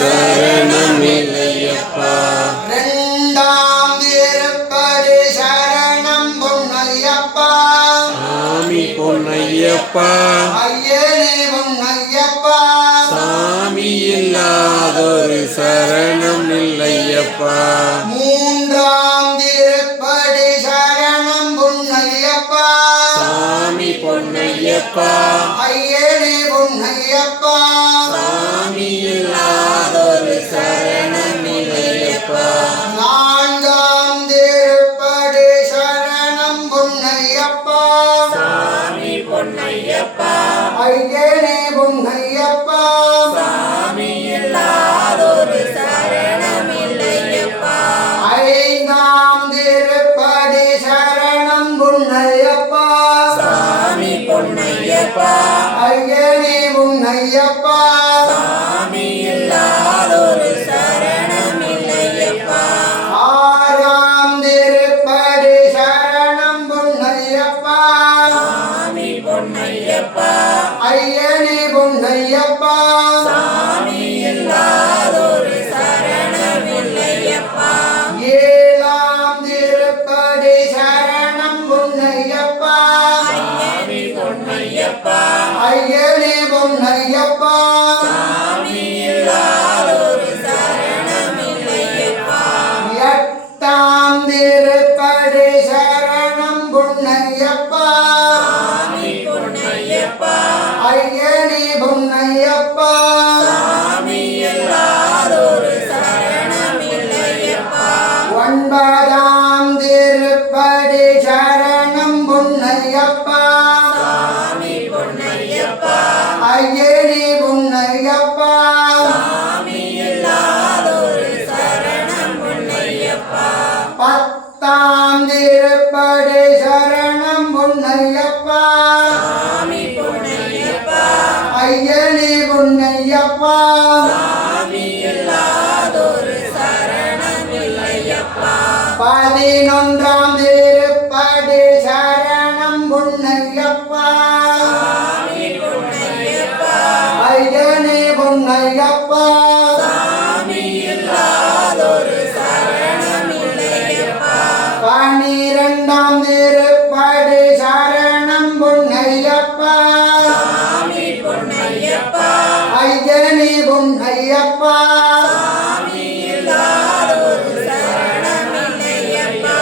சரணம் இல்லையப்பா. இரண்டாம் திருப்படி சரணம் பொன்னையப்பா. சாமி பொன்னையப்பா. ஐயனே பொன்னையப்பா. சாமி இல்லாதொரு சரணம் இல்லையப்பா. மூன்றாம் திருப்படி சரணம் பொன்னையப்பா. சாமி பொன்னையப்பா. ஐயனே பொன்னையப்பா. சாமி இல்லாதொரு சரணம் இல்லையப்பா. நான்காம் திருப்படி சரணம் பொன்னையப்பா. சாமி பொன்னையப்பா. ஐயனே பொன்னையப்பா. சாமி இல்லாதொரு சரணம் இல்லையப்பா. ஐந்தாம் திருப்படி சரணம் பொன்னையப்பா. சாமி பொன்னையப்பா. ஐயனே பொன்னையப்பா. சாமி இல்லாதொரு சரணம் இல்லையப்பா. ஆறாம் திருப்படி சரணம் பொன்னையப்பா. சாமி பொன்னையப்பா. ஐயனே பொன்னையப்பா. சாமி இல்லாதொரு சரணம் இல்லையப்பா. ஏழாம் திருப்படி சரணம் பொன்னையப்பா. சாமி பொன்னையப்பா. ஐயனே பொன்னையப்பா. சாமி இல்லாதொரு சரணம் இல்லையப்பா. எட்டாம் திருப்படி சரணம் பொன்னையப்பா. சாமி பொன்னையப்பா. ஐயனே பொன்னையப்பா. சாமி இல்லாதொரு சரணம் இல்லையப்பா. ஒன்பதாம் திருப்படி சரணம் பொன்னையப்பா. சாமி பொன்னையப்பா. ஐயனே பொன்னையப்பா. சாமி இல்லாதொரு சரணம் இல்லையப்பா. பத்தாம் திருப்படி சரணம் பொன்னையப்பா. சாமி பொன்னையப்பா. ஐயனே பொன்னையப்பா. சாமி இல்லாதொரு சரணம் இல்லையப்பா. பதினொன்றாம் திருப்படி சரணம் பொன்னையப்பா. சாமி பொன்னையப்பா. ஐயனே பொன்னையப்பா. சாமி இல்லாதொரு சரணம் இல்லையப்பா. பனிரெண்டாம் திருப்படி சரணம் பொன்னையப்பா. சாமி பொன்னையப்பா. ஐயனே பொன்னையப்பா. சாமி இல்லாதொரு சரணம் இல்லையப்பா.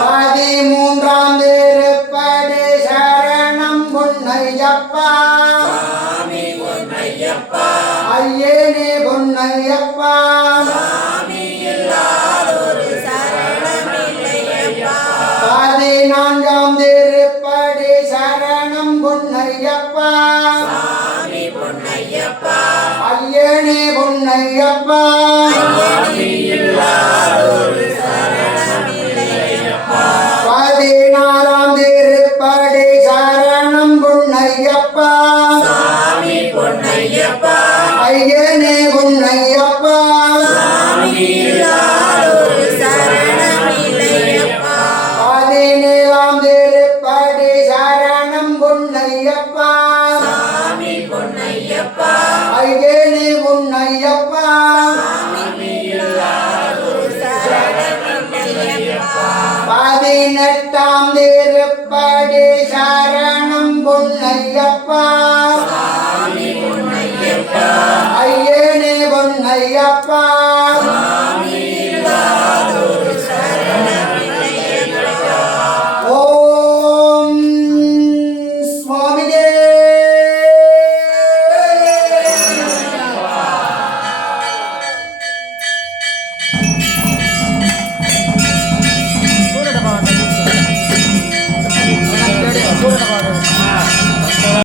பதிமூன்றாம் திருப்படி சரணம் பொன்னையப்பா. சாமி பொன்னையப்பா. ஐயனே பொன்னையப்பா. சாமி இல்லாதொரு சரணம் இல்லையப்பா. பதினான்காம் திருப்படி சரணம் பொன்னையப்பா. சாமி பொன்னையப்பா. ஐயனே பொன்னையப்பா. சாமி இல்லாதொரு சரணம் இல்லையப்பா. பதினாறாம் திருப்படி சரணம் பொன்னையப்பா. சாமி பொன்னையப்பா. ஐயனே பொன்னையப்பா. சாமி இல்லாதொரு சரணம் இல்லையப்பா. பதினேழாம் திருப்படி சரணம் பொன்னையப்பா. சாமி பொன்னையப்பா. ஐயனே பொன்னையப்பா. சாமி இல்லாதொரு சரணம் இல்லையப்பா. பதினெட்டாம் திருப்படி சரணம் பொன்னையப்பா. சாமி பொன்னையப்பா. ஐயனே பொன்னையப்பா.